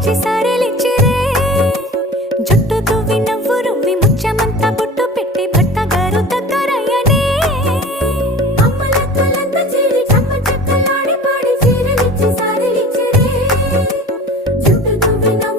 సారెలిచ్చి సారెలిచ్చిరే జుట్టు తువ్వి నవ్వు రువ్వి ముచ్చమంతా బొట్టు పెట్టి భర్త గారు దగ్గరయ్యనే అమ్మలక్కలంతా చేరి చక్క చక్కలాడి పాడి చీరలిచ్చి సారెలిచ్చిరే జుట్టు తువ్వి నవ్వు